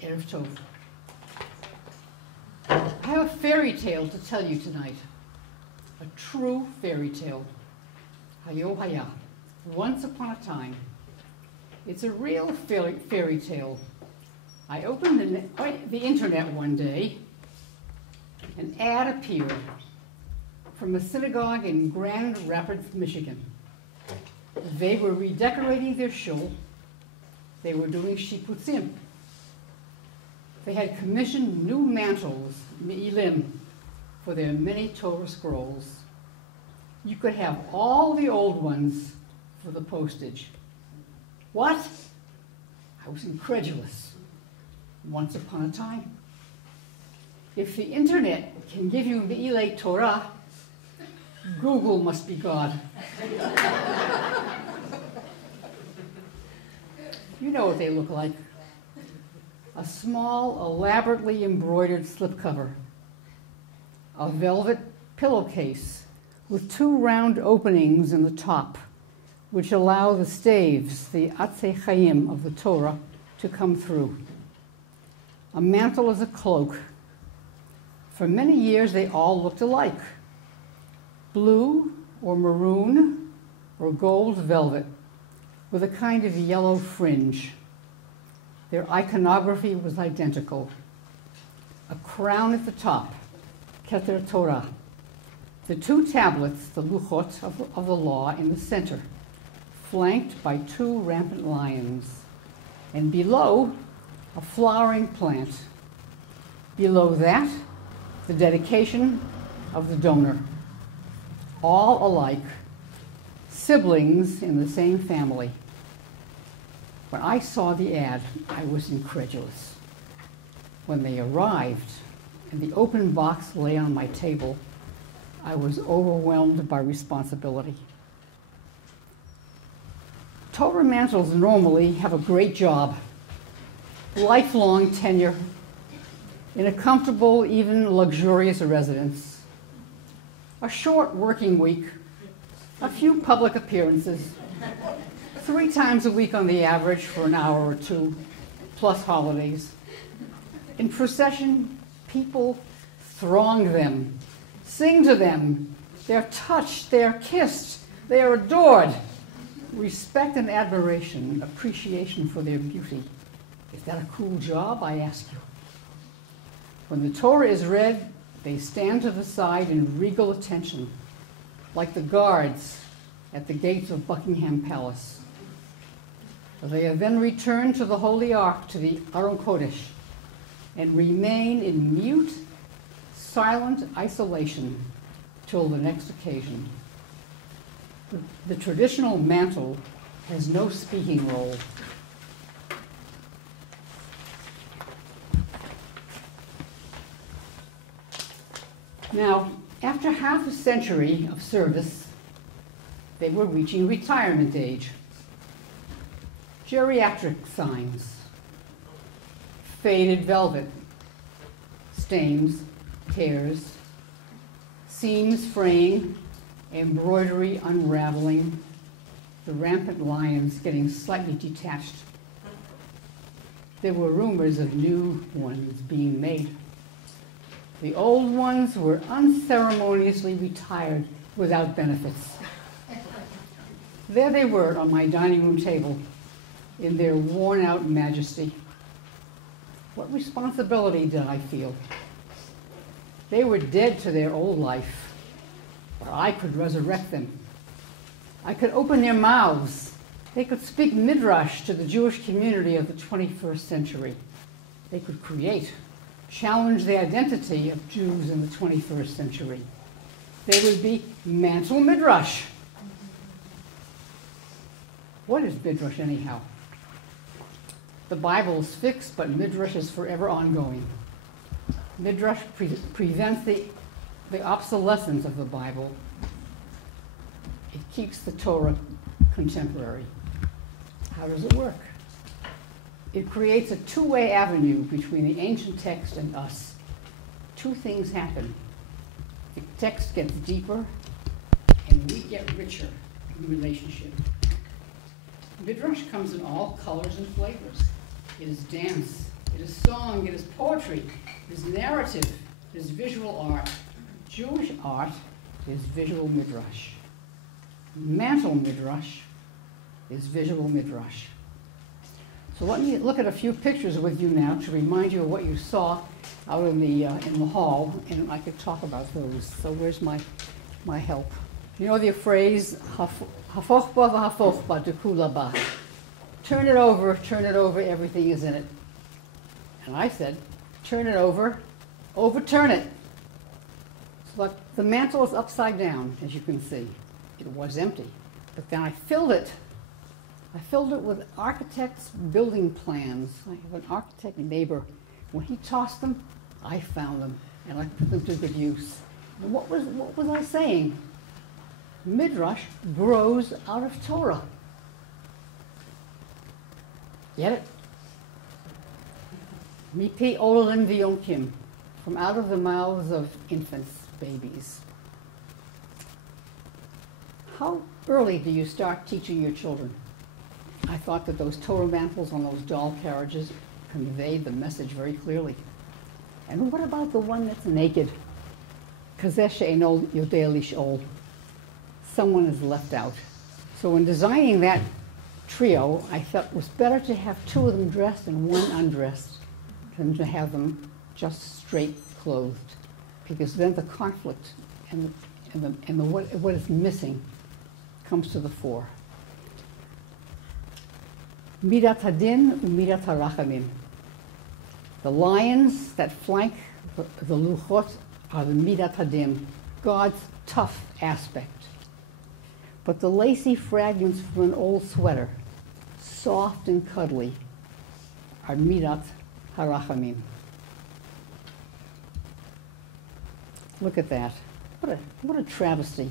Erev Tov. I have a fairy tale to tell you tonight. A true fairy tale. Hayo Haya. Once upon a time. It's a real fairy tale. I opened the internet one day. An ad appeared from a synagogue in Grand Rapids, Michigan. They were redecorating their shul. They were doing shiputzim. They had commissioned new mantles, me'ilim, for their many Torah scrolls. You could have all the old ones for the postage. What? I was incredulous. Once upon a time. If the internet can give you me'ilei Torah, Google must be God. You know what they look like. A small, elaborately embroidered slipcover. A velvet pillowcase with 2 round openings in the top, which allow the staves, the atzei chayim of the Torah, to come through. A mantle as a cloak. For many years, they all looked alike. Blue or maroon or gold velvet with a kind of yellow fringe. Their iconography was identical. A crown at the top, Keter Torah. The 2 tablets, the luchot of the law, in the center, flanked by 2 rampant lions. And below, a flowering plant. Below that, the dedication of the donor. All alike, siblings in the same family. When I saw the ad, I was incredulous. When they arrived and the open box lay on my table, I was overwhelmed by responsibility. Torah mantles normally have a great job, lifelong tenure, in a comfortable, even luxurious residence, a short working week, a few public appearances, 3 times a week on the average for an hour or 2, plus holidays. In procession, people throng them, sing to them. They're touched, they're kissed, they are adored. Respect and admiration, appreciation for their beauty. Is that a cool job, I ask you? When the Torah is read, they stand to the side in regal attention, like the guards at the gates of Buckingham Palace. They are then returned to the Holy Ark, to the Aron Kodesh, and remain in mute, silent isolation till the next occasion. The traditional mantle has no speaking role. Now, after half a century of service, they were reaching retirement age. Geriatric signs, faded velvet, stains, tears, seams fraying, embroidery unraveling, the rampant lions getting slightly detached. There were rumors of new ones being made. The old ones were unceremoniously retired without benefits. There they were on my dining room table, in their worn-out majesty. What responsibility did I feel? They were dead to their old life, but I could resurrect them. I could open their mouths. They could speak Midrash to the Jewish community of the 21st century. They could create, challenge the identity of Jews in the 21st century. They would be mantle Midrash. What is Midrash anyhow? The Bible is fixed, but Midrash is forever ongoing. Midrash prevents the obsolescence of the Bible. It keeps the Torah contemporary. How does it work? It creates a 2-way avenue between the ancient text and us. 2 things happen. The text gets deeper, and we get richer in relationship. Midrash comes in all colors and flavors. It is dance, It is song, it is poetry, it is narrative, it is visual art. Jewish art is visual midrash. Mantle midrash is visual midrash. So let me look at a few pictures with you now to remind you of what you saw out in the hall, and I could talk about those. So where's my help? You know the phrase, hafoch ba v'hafoch ba dekula ba. Turn it over, everything is in it. And I said, turn it over, overturn it. So like the mantle is upside down, as you can see. It was empty, but then I filled it. I filled it with architects' building plans. I have an architect neighbor. When he tossed them, I found them, and I put them to good use. And what was I saying? Midrash grows out of Torah. Get it? Mipi olim v'yonkim, from out of the mouths of infants, babies. How early do you start teaching your children? I thought that those Torah mantles on those doll carriages conveyed the message very clearly. And what about the one that's naked? Kazeh she'eino yodea lish'ol. Someone is left out. So in designing that trio, I felt it was better to have two of them dressed and one undressed than to have them just straight clothed, because then the conflict and what is missing comes to the fore. Midat hadin u'midat harachamim. The lions that flank the luchot are the midat hadin, God's tough aspect. But the lacy fragments from an old sweater, soft and cuddly, are midat harachamim. Look at that. What a travesty.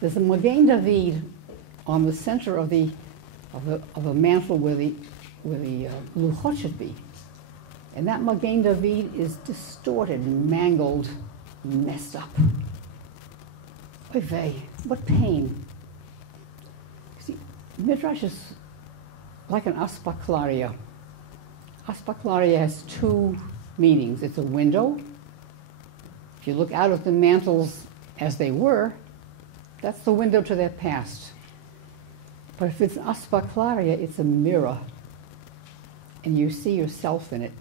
There's a Magen David on the center of the mantle where the luchot should be. And that Magen David is distorted, mangled, messed up. Oy vey, what pain. See, Midrash is like an aspaklaria. Aspaklaria has two meanings. It's a window. If you look out of the mantles as they were, that's the window to their past. But if it's aspaklaria, it's a mirror, and you see yourself in it.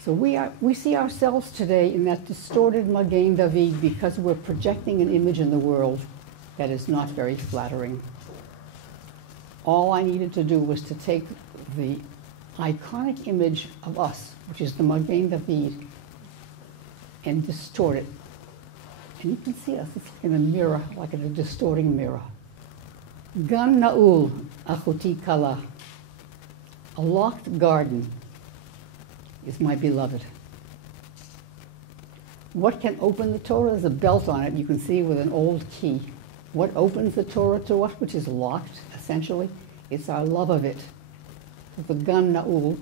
So we see ourselves today in that distorted Magen David because we're projecting an image in the world that is not very flattering. All I needed to do was to take the iconic image of us, which is the Magen David, and distort it. And you can see us, it's like in a mirror, like in a distorting mirror. Gan na'ul achuti kala. A locked garden is my beloved. What can open the Torah? There's a belt on it, you can see, with an old key. What opens the Torah to us, which is locked, essentially? It's our love of it. The Gan Na'ul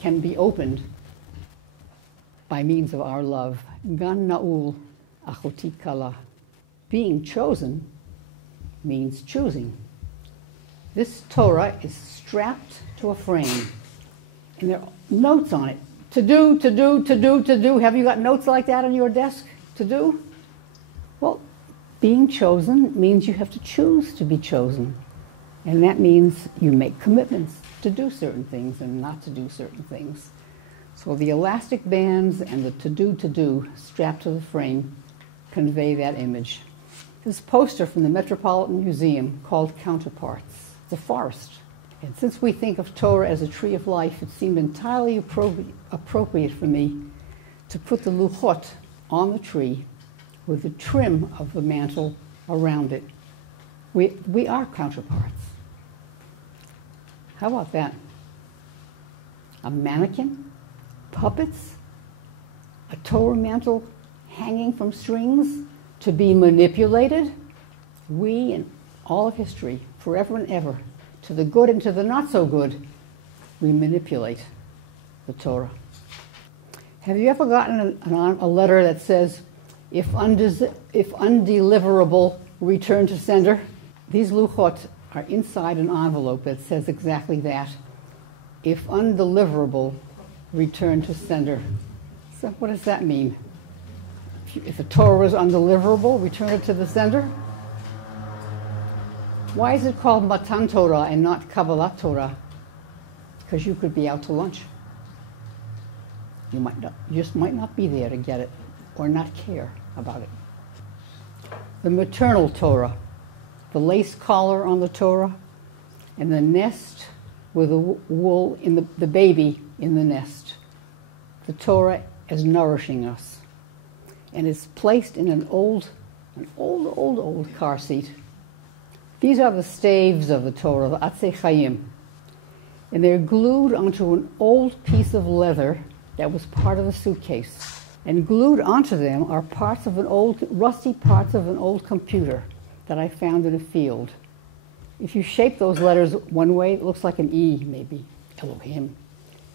can be opened by means of our love. Gan Na'ul Achoti Kala. Being chosen means choosing. This Torah is strapped to a frame, and there are notes on it. To do, to do, to do, to do. Have you got notes like that on your desk? To do? Well, being chosen means you have to choose to be chosen. And that means you make commitments to do certain things and not to do certain things. So the elastic bands and the to-do strapped to the frame convey that image. This poster from the Metropolitan Museum called Counterparts. It's a forest. And since we think of Torah as a tree of life, it seemed entirely appropriate for me to put the luchot on the tree with the trim of the mantle around it. We are counterparts. How about that? A mannequin, puppets, a Torah mantle hanging from strings to be manipulated. We, in all of history, forever and ever, to the good and to the not so good, we manipulate the Torah. Have you ever gotten a letter that says, if undeliverable, return to sender? These luchot are inside an envelope that says exactly that. If undeliverable, return to sender. So what does that mean? If the Torah is undeliverable, return it to the sender? Why is it called Matan Torah and not Kabbalat Torah? Because you could be out to lunch. You just might not be there to get it or not care about it. The maternal Torah, the lace collar on the Torah, and the nest with the wool in the baby in the nest. The Torah is nourishing us. And it's placed in an old car seat. These are the staves of the Torah, the Atzei Chaim. And they're glued onto an old piece of leather that was part of a suitcase. And glued onto them are rusty parts of an old computer that I found in a field. If you shape those letters one way, it looks like an E, maybe, Elohim.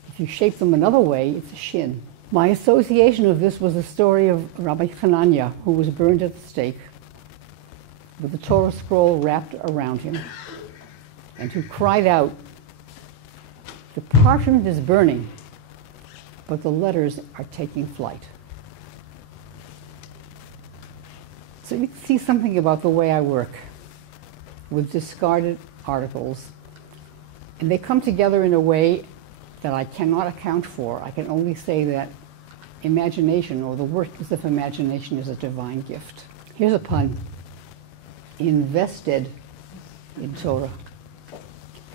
If you shape them another way, it's a Shin. My association of this was the story of Rabbi Hanania, who was burned at the stake with the Torah scroll wrapped around him, and who cried out, "The parchment is burning, but the letters are taking flight." So you can see something about the way I work with discarded articles. And they come together in a way that I cannot account for. I can only say that imagination, or the workings of imagination, is a divine gift. Here's a pun. Invested in Torah.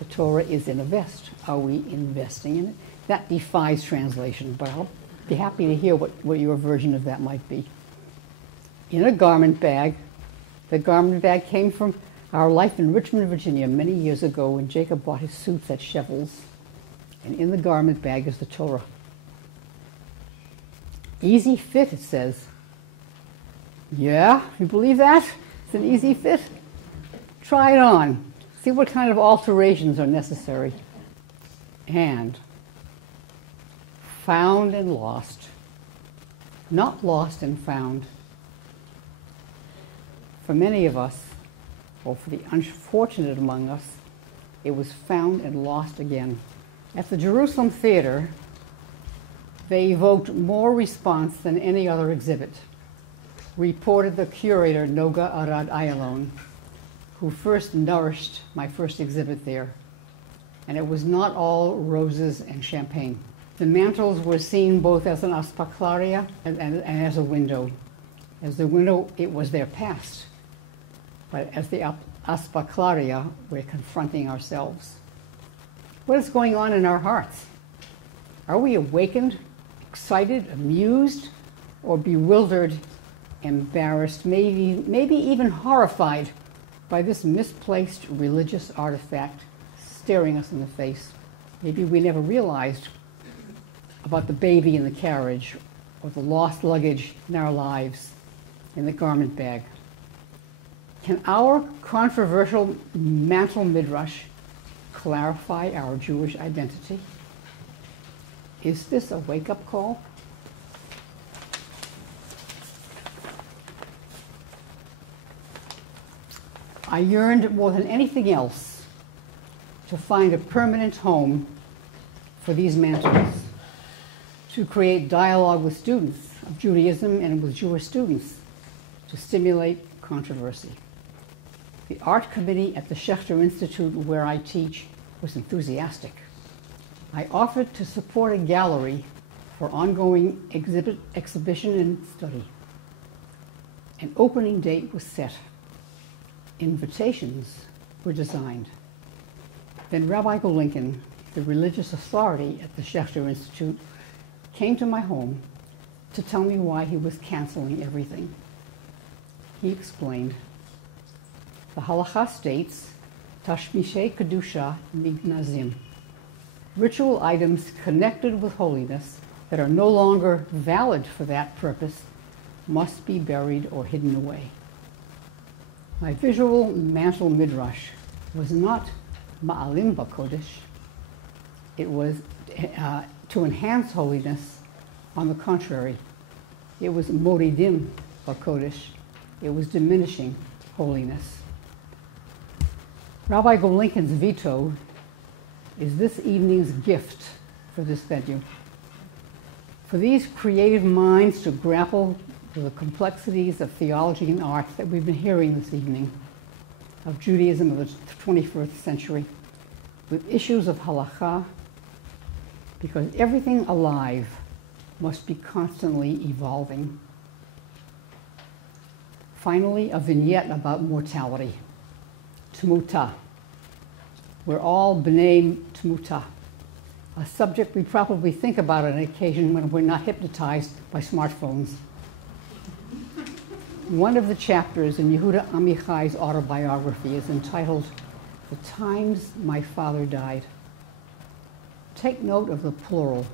The Torah is in a vest. Are we investing in it? That defies translation, but I'll be happy to hear what your version of that might be. In a garment bag. The garment bag came from our life in Richmond, Virginia, many years ago when Jacob bought his suits at Shevel's. And in the garment bag is the Torah. Easy fit, it says. Yeah, you believe that? It's an easy fit? Try it on. See what kind of alterations are necessary. And found and lost. Not lost and found. For many of us, or for the unfortunate among us, it was found and lost again. At the Jerusalem Theater, they evoked more response than any other exhibit, reported the curator, Noga Arad Ayalon, who first nourished my first exhibit there. And it was not all roses and champagne. The mantles were seen both as an aspaklaria and as a window. As the window, it was their past. But as the aspaklaria, we're confronting ourselves. What is going on in our hearts? Are we awakened, excited, amused, or bewildered, embarrassed, maybe even horrified by this misplaced religious artifact staring us in the face? Maybe we never realized about the baby in the carriage or the lost luggage in our lives in the garment bag. Can our controversial mantle Midrash clarify our Jewish identity? Is this a wake-up call? I yearned more than anything else to find a permanent home for these mantles, to create dialogue with students of Judaism and with Jewish students, to stimulate controversy. The art committee at the Schechter Institute, where I teach, was enthusiastic. I offered to support a gallery for ongoing exhibition and study. An opening date was set. Invitations were designed. Then Rabbi Golinkin, the religious authority at the Schechter Institute, came to my home to tell me why he was canceling everything. He explained, the Halacha states, Tashmishei Kedusha Mignazim, ritual items connected with holiness that are no longer valid for that purpose must be buried or hidden away. My visual mantle Midrash was not Maalim B'Kodesh. It was to enhance holiness. On the contrary, it was Moridim B'Kodesh. It was diminishing holiness. Rabbi Golinkin's veto is this evening's gift for this venue. For these creative minds to grapple with the complexities of theology and art that we've been hearing this evening, of Judaism of the 21st century, with issues of halakha, because everything alive must be constantly evolving. Finally, a vignette about mortality, tmuta. We're all b'nei tmuta, a subject we probably think about on occasion when we're not hypnotized by smartphones. One of the chapters in Yehuda Amichai's autobiography is entitled, "The Times My Father Died." Take note of the plural,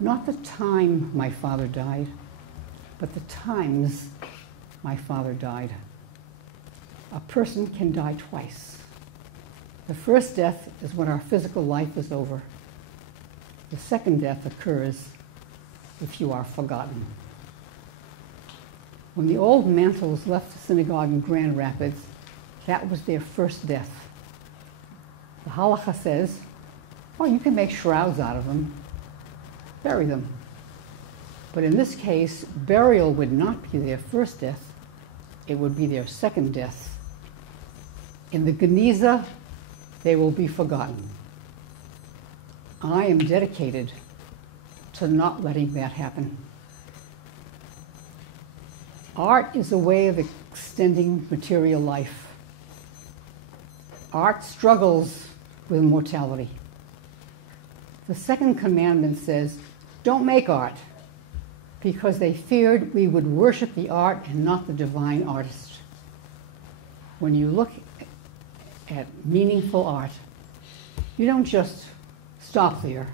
not the time my father died, but the times my father died. A person can die twice. The first death is when our physical life is over. The second death occurs if you are forgotten. When the old Mantles left the synagogue in Grand Rapids, that was their first death. The Halacha says, oh, you can make shrouds out of them, bury them. But in this case, burial would not be their first death, it would be their second death. In the Geniza, they will be forgotten. I am dedicated to not letting that happen. Art is a way of extending material life. Art struggles with mortality. The second commandment says, don't make art, because they feared we would worship the art and not the divine artist. When you look at meaningful art, you don't just stop there.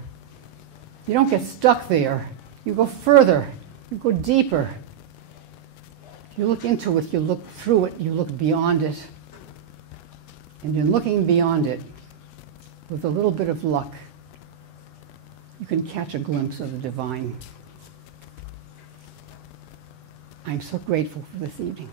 You don't get stuck there. You go further. You go deeper. You look into it, you look through it, you look beyond it. And in looking beyond it, with a little bit of luck, you can catch a glimpse of the divine. I'm so grateful for this evening.